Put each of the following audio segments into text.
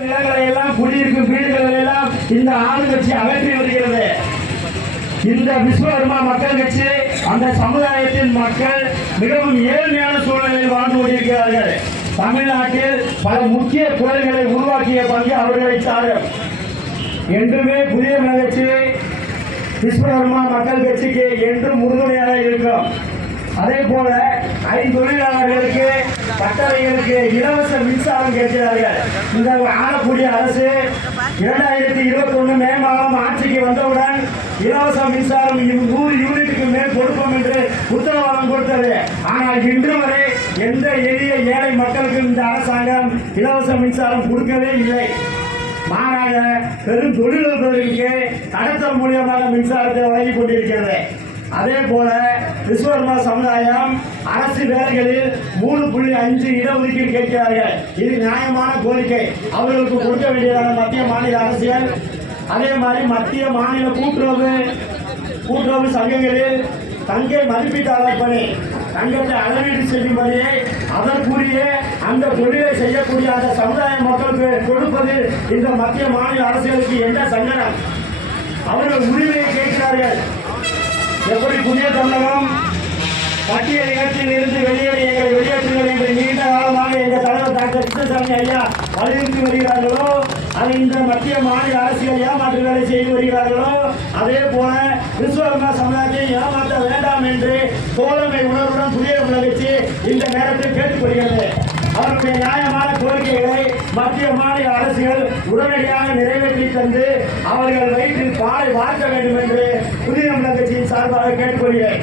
நிலங்களை எல்லாம் குடியிருக்கும் வீடுகளை எல்லாம் இந்த ஆளுங்கட்சி அகற்றி வருகிறது. இந்த விஸ்வகர்மா மக்கள் கட்சி அந்த சமுதாயத்தின் மக்கள் மிகவும் ஏழ்மையான சூழ்நிலையில் வாழ்ந்து கொண்டிருக்கிறார்கள். தமிழ்நாட்டில் பல முக்கிய கோயில்களை உருவாக்கிய பங்கு அவர்களை சாரும் என்றுமே புதிய கட்சி விஸ்வகர்மா மக்கள் கட்சிக்கு என்றும் உறுதுணையாக இருக்கும். அதே போல ஐந்தொழிலாளர்களுக்கு பட்டறைகளுக்கு இலவச மின்சாரம் கேட்கிறார்கள். இந்த ஆளக்கூடிய அரசு இரண்டாயிரத்தி இருபத்தி ஒன்று மே மாதம் ஆட்சிக்கு வந்தவுடன் இலவச மின்சாரம் நூறு யூனிட்டுக்கு மேல் கொடுப்போம் என்று உத்தரவாதம் கொடுத்தது. ஆனால் இன்று வரை எந்த எளிய ஏழை மக்களுக்கும் இந்த அரசாங்கம் இலவச மின்சாரம் கொடுக்கவே இல்லை. மாறாக பெரும் தொழிலதிபர்களுக்கு கடத்தல் மூலியமாக மின்சாரத்தை வழங்கி கொண்டிருக்கிறது. அதே போல விஸ்வகர்மா சமுதாயம் அரசு வேலைகளில் மூணு புள்ளி அஞ்சு இடஒதுக்கீடு கேட்கிறார்கள். இது நியாயமான கோரிக்கை. அவர்களுக்கு கொடுக்க வேண்டியதான மத்திய மாநில அரசியல். அதே மாதிரி மத்திய மாநில கூட்டுறவு கூட்டுறவு சங்கங்களில் தங்கை மதிப்பீட்டாளர் பணி தங்கத்தை அளவீடு செய்யும் பணியை அதற்குரிய அந்த தொழிலை செய்யக்கூடிய அந்த சமுதாய மக்களுக்கு கொடுப்பது இந்த மத்திய மாநில அரசுகளுக்கு என்ன சங்கடம்? அவர்கள் உரிமையை கேட்கிறார்கள். எப்படி புதிய தமிழகம் பட்டியல் நிகழ்ச்சியில் இருந்து வெளியேறி எங்களை வெளியேற்றுங்கள் என்று நீண்ட காலமாக எங்கள் தலைவர் டாக்டர் கிருஷ்ணசாமி ஐயா வலியுறுத்தி வருகிறார்களோ அது இந்த மத்திய மாநில அரசியல் ஏமாற்று வேலை செய்து வருகிறார்களோ அதே போல விஸ்வகர்மா சமுதாயத்தை ஏமாற்ற வேண்டாம் என்று தோழமை உணர்வுடன் புதிய கட்சி இந்த நேரத்தில் கேட்டுக்கொள்கிறது அவருடைய நியாயமான கோரிக்கைகளை மத்திய மாநில அரசுகள் உடனடியாக நிறைவேற்றி தந்து அவர்கள் வயிற்றில் பாலை வார்க்க வேண்டும் என்று கட்சியின் கேட்டுக்கொள்கிறேன்.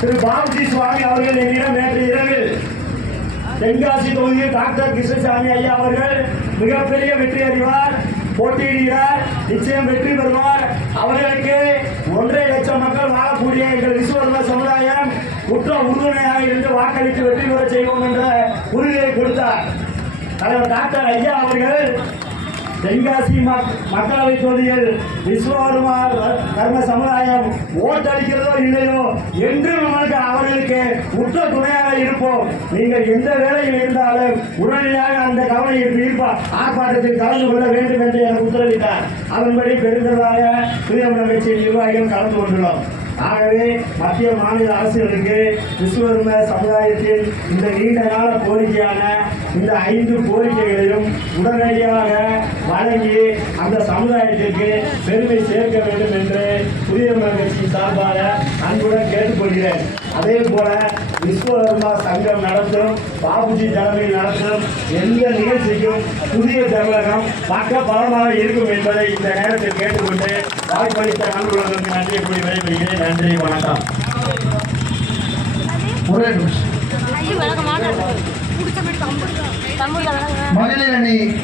திரு பாபுஜி சுவாமி அவர்கள் என்னிடம் நேற்று இரவில் தென்காசி தொகுதியில் டாக்டர் கிருஷ்ணசாமி ஐயா அவர்கள் மிகப்பெரிய வெற்றி அறிவார் போட்டியிடுகிறார் நிச்சயம் வெற்றி பெறுவார். அவர்களுக்கு ஒன்றரை லட்சம் மக்கள் வாழக்கூடிய எங்கள் விஸ்வகர்ம சமுதாயம் குற்ற உறுதுணையாக இருந்து வாக்களித்து வெற்றி பெற செய்வோம் என்ற உறுதியை கொடுத்தார். தலைவர் டாக்டர் ஐயா அவர்கள் தென்காசி மக்களவை தொகுதியில் விஸ்வகர்மா கர்ம சமுதாயம் ஓட்டளிக்கிறதோ இல்லையோ என்று நம்மளுக்கு அவர்களுக்கு உற்ற துணையாக இருப்போம். நீங்கள் எந்த வேலையில் இருந்தாலும் உடனடியாக அந்த கவன ஈர்ப்பா ஆர்ப்பாட்டத்தில் கலந்து கொள்ள வேண்டும் என்று எனக்கு உத்தரவிட்டார். அதன்படி பெருந்தலாக புதிய கட்சி நிர்வாகிகள் கலந்து கொண்டுள்ளோம். ஆகவே மத்திய மாநில அரசுகளுக்கு விஸ்வகர்ம சமுதாயத்தின் இந்த நீண்ட கால கோரிக்கையான இந்த ஐந்து கோரிக்கைகளையும் உடனடியாக வழங்கி அந்த சமுதாயத்திற்கு பெருமை சேர்க்க வேண்டும் என்று புதிய கட்சி சார்பாக அன்புடன் கேட்டுக்கொள்கிறேன். அதே போல விஸ்வகர்மா சங்கம் நடத்தும் பாபுஜி தலைமையில் நடத்தும் எந்த நிகழ்ச்சிக்கும் புதிய தமிழகம் பக்க பலமாக இருக்கும் என்பதை இந்த நேரத்தில் கேட்டுக்கொண்டு வாய்ப்பளித்த அன்புள்ளவர்களுக்கு நன்றி கூறி விடைபெறுகிறேன். நன்றி வணக்கம். ஒரே நிமிஷம். மகளிர் அணி